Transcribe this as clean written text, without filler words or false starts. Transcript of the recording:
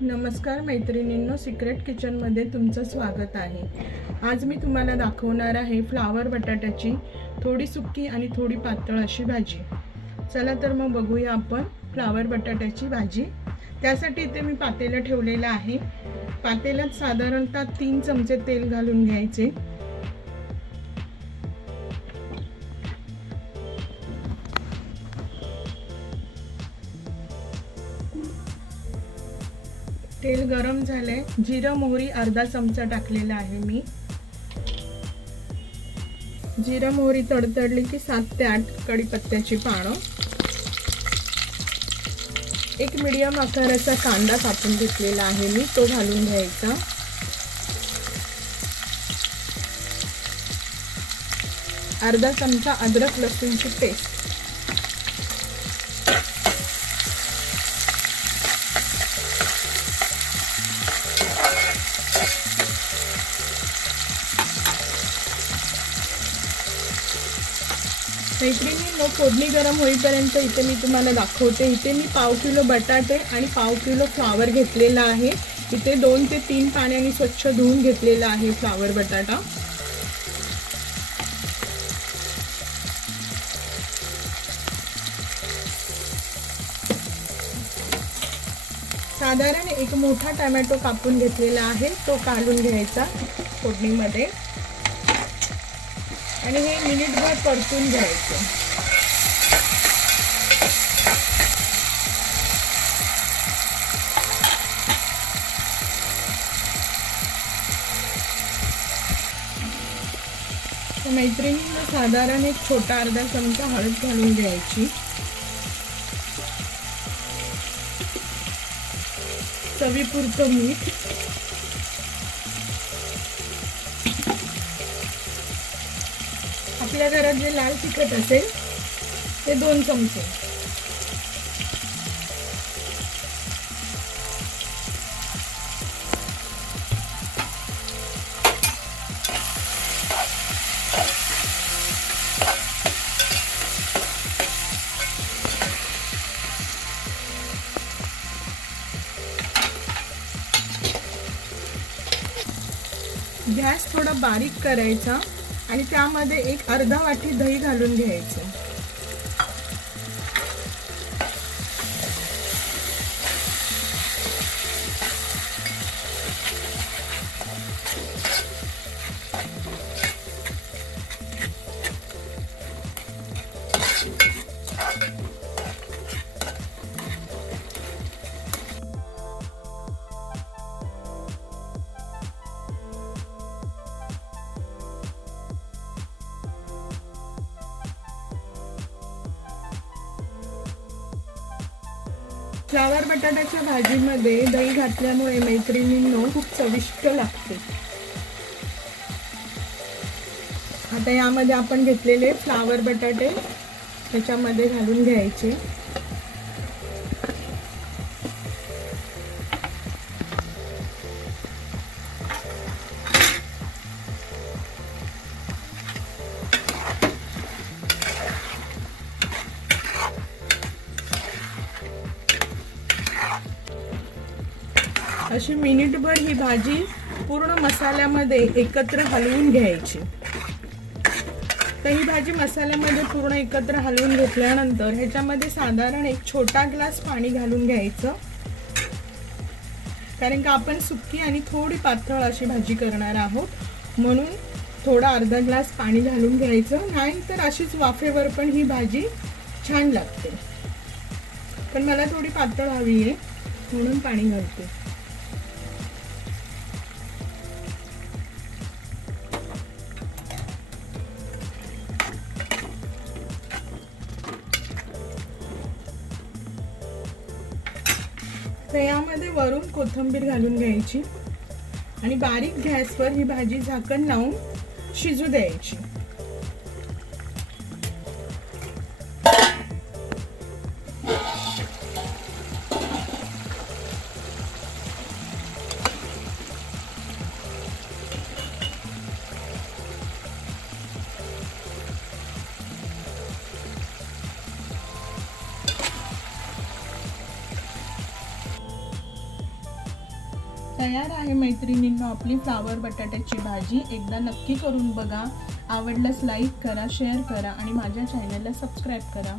नमस्कार मैत्रिणींनो, सिक्रेट किचनमध्ये तुमचं स्वागत आहे। आज मी तुम्हाला दाखवणार आहे फ्लावर बटाट्याची थोडी सुक्की आणि थोडी पातळ अशी भाजी। चला तर मग बघूया आपण फ्लावर बटाट्याची भाजी। त्यासाठी इथे मी पातेलं ठेवलेलं आहे। पातेल्यात साधारणतः 3 चमचे तेल घालून घ्यायचे। तेल गरम झाले, जिरा मोहरी अर्धा चमचा टाकलेला आहे मी। जिरा मोहरी तडतडली की 7 ते 8 कढीपत्त्याची पानं, एक मीडियम आकाराचा कांदा कापून घेतलेला आहे मी, तो घालून घ्यायचा। अर्धा चमचा अद्रक लसूणची पेस्ट, मैत्रिणींनो फोडणी गरम होईपर्यंत इथे मी तुम्हाला दाखवते। इथे मी पाव किलो बटाटे आणि पाव किलो फ्लावर घेतलेला आहे। इथे 2 ते 3 पाण्याने स्वच्छ धुवून घेतलेला आहे फ्लावर बटाटा। साधारण एक मोठा टोमॅटो कापून घेतलेला आहे, तो काढून घ्यायचा फोडणीमध्ये आणि हे मिनिटभर परतून घ्यायचं। तर मैत्रिणींना साधारण एक छोटा अर्धा चमचा हळद घालून घ्यायची, चवीपुरतं मीठ, आपल्या घरात जे लाल तिखट असेल ते 2 चमचे, गॅस थोडा बारीक करायचा आणि त्यामध्ये एक अर्धा वाटी दही घालून घ्यायचं। फ्लावर बटाट्याच्या भाजीमध्ये दही घातल्यामुळे मैत्रिणींनो खूप चविष्ट लागते। आता यामध्ये आपण घेतलेले फ्लावर बटाटे त्याच्यामध्ये घालून घ्यायचे। अशी मिनिटभर ही भाजी पूर्ण मसाल्यामध्ये एकत्र हलवून घ्यायची। तर ही भाजी मसाल्यामध्ये पूर्ण एकत्र हलवून घेतल्यानंतर ह्याच्यामध्ये साधारण एक छोटा ग्लास पाणी घालून घ्यायचं, कारण का आपण सुक्की आणि थोडी पातळ अशी भाजी करणार आहोत, म्हणून थोडा अर्धा ग्लास पाणी घालून घ्यायचं। नाही तर अशीच वाफेवर पण ही भाजी छान लागते, पण मला थोडी पातळ हवी आहे म्हणून पाणी घालते। तर यामध्ये वरून कोथिंबीर घालून घ्यायची आणि बारीक गॅसवर ही भाजी झाकण लावून शिजू द्यायची। तयार आहे मैत्रिणींनो आपली फ्लावर बटाट्याची भाजी। एकदा नक्की करून बघा। आवडल्यास लाईक करा, शेअर करा आणि माझ्या चॅनलला सबस्क्राइब करा।